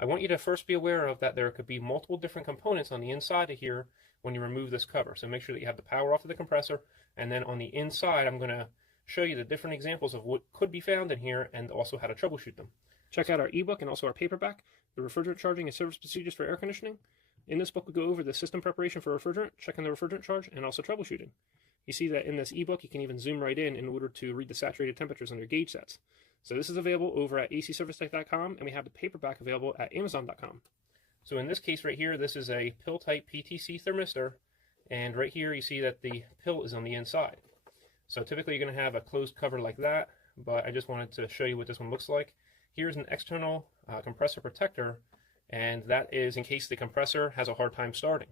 I want you to first be aware of that there could be multiple different components on the inside of here when you remove this cover. So make sure that you have the power off of the compressor, and then on the inside I'm going to show you the different examples of what could be found in here and also how to troubleshoot them. Check out our ebook and also our paperback, The Refrigerant Charging and Service Procedures for Air Conditioning. In this book we go over the system preparation for refrigerant, checking the refrigerant charge, and also troubleshooting. You see that in this ebook you can even zoom right in order to read the saturated temperatures on your gauge sets. So this is available over at acservicetech.com, and we have the paperback available at amazon.com. So in this case right here, this is a pill type PTC thermistor, and right here you see that the pill is on the inside. So typically you're going to have a closed cover like that, but I just wanted to show you what this one looks like. Here's an external compressor protector, and that is in case the compressor has a hard time starting.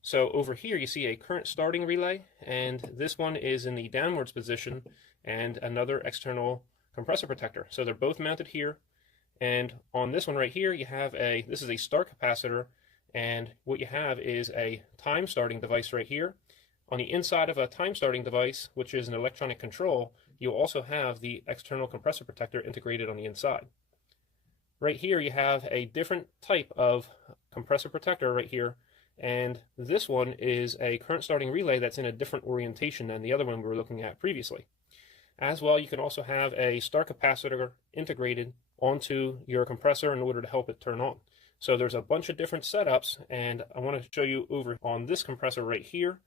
So over here you see a current starting relay, and this one is in the downwards position, and another external compressor protector. So they're both mounted here, and on this one right here you have this is a start capacitor, and what you have is a time starting device right here. On the inside of a time starting device, which is an electronic control, you'll also have the external compressor protector integrated on the inside. Right here you have a different type of compressor protector right here, and this one is a current starting relay that's in a different orientation than the other one we were looking at previously. As well, you can also have a start capacitor integrated onto your compressor in order to help it turn on. So there's a bunch of different setups, and I want to show you over on this compressor right here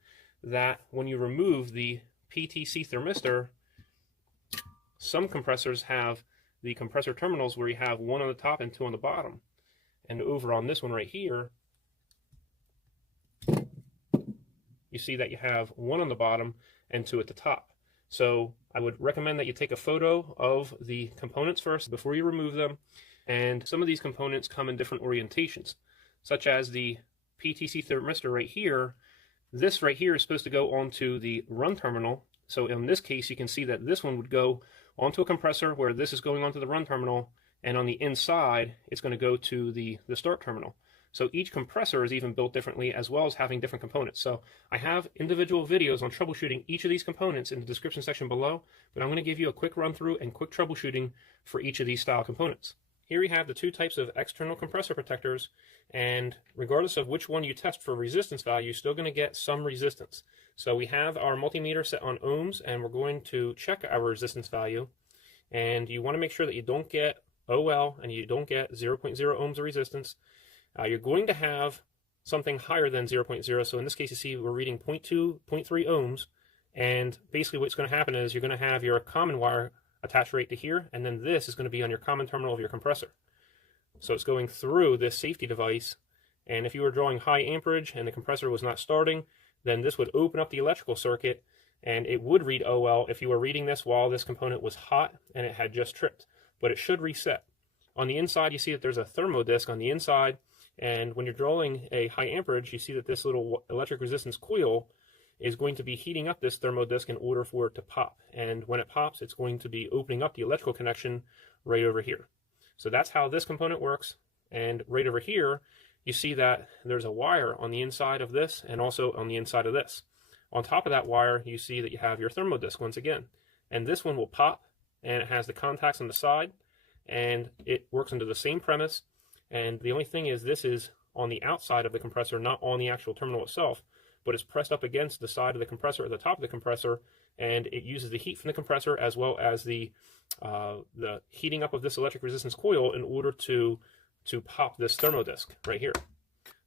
that when you remove the PTC thermistor, some compressors have the compressor terminals where you have one on the top and two on the bottom. And over on this one right here, you see that you have one on the bottom and two at the top. So I would recommend that you take a photo of the components first before you remove them. And some of these components come in different orientations, such as the PTC thermistor right here. This right here is supposed to go onto the run terminal. So in this case, you can see that this one would go onto a compressor where this is going onto the run terminal, and on the inside, it's going to go to the start terminal. So each compressor is even built differently, as well as having different components. So I have individual videos on troubleshooting each of these components in the description section below, but I'm going to give you a quick run through and quick troubleshooting for each of these style components. Here we have the two types of external compressor protectors, and regardless of which one you test for resistance value, you're still going to get some resistance. So we have our multimeter set on ohms, and we're going to check our resistance value, and you want to make sure that you don't get OL and you don't get 0.0 ohms of resistance. You're going to have something higher than 0.0, so in this case you see we're reading 0.2, 0.3 ohms, and basically what's going to happen is you're going to have your common wire attached right to here, and then this is going to be on your common terminal of your compressor. So it's going through this safety device, and if you were drawing high amperage and the compressor was not starting, then this would open up the electrical circuit, and it would read OL if you were reading this while this component was hot and it had just tripped, but it should reset. On the inside you see that there's a thermo disc on the inside, and when you're drawing a high amperage, you see that this little electric resistance coil is going to be heating up this thermo disc in order for it to pop. And when it pops, it's going to be opening up the electrical connection right over here. So that's how this component works. And right over here, you see that there's a wire on the inside of this and also on the inside of this. On top of that wire, you see that you have your thermo disc once again. And this one will pop, and it has the contacts on the side, and it works under the same premise. And the only thing is this is on the outside of the compressor, not on the actual terminal itself, but it's pressed up against the side of the compressor at the top of the compressor, and it uses the heat from the compressor as well as the heating up of this electric resistance coil in order to pop this thermo disc right here.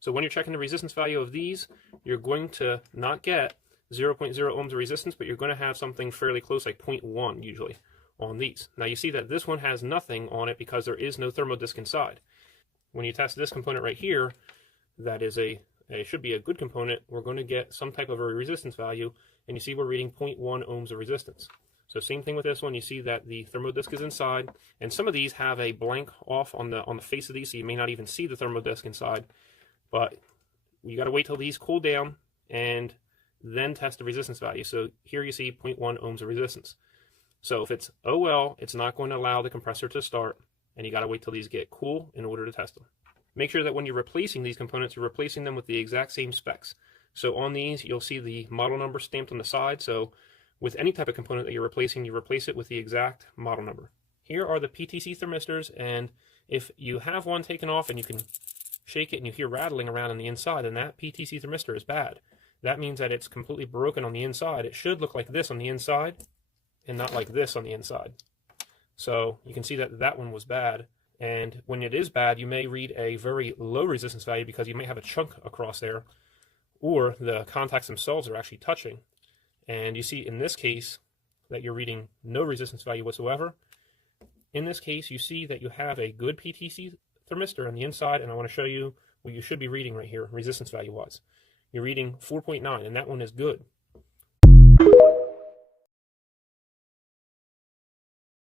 So when you're checking the resistance value of these, you're going to not get 0.0 ohms of resistance, but you're going to have something fairly close, like 0.1 usually on these. Now you see that this one has nothing on it because there is no thermo disc inside. When you test this component right here, that is it should be a good component, we're going to get some type of a resistance value, and you see we're reading 0.1 ohms of resistance. So same thing with this one, you see that the thermo disc is inside, and some of these have a blank off on the face of these, so you may not even see the thermo disc inside, but you got to wait till these cool down and then test the resistance value. So here you see 0.1 ohms of resistance. So if it's OL, it's not going to allow the compressor to start, and you got to wait till these get cool in order to test them. Make sure that when you're replacing these components, you're replacing them with the exact same specs. So on these, you'll see the model number stamped on the side. So with any type of component that you're replacing, you replace it with the exact model number. Here are the PTC thermistors, and If you have one taken off and you can shake it and you hear rattling around on the inside, then that PTC thermistor is bad. That means that it's completely broken on the inside. It should look like this on the inside and not like this on the inside. So you can see that that one was bad. And when it is bad, you may read a very low resistance value because you may have a chunk across there, or the contacts themselves are actually touching. And you see in this case that you're reading no resistance value whatsoever. In this case, you see that you have a good PTC thermistor on the inside, and I want to show you what you should be reading right here, resistance value wise. You're reading 4.9, and that one is good.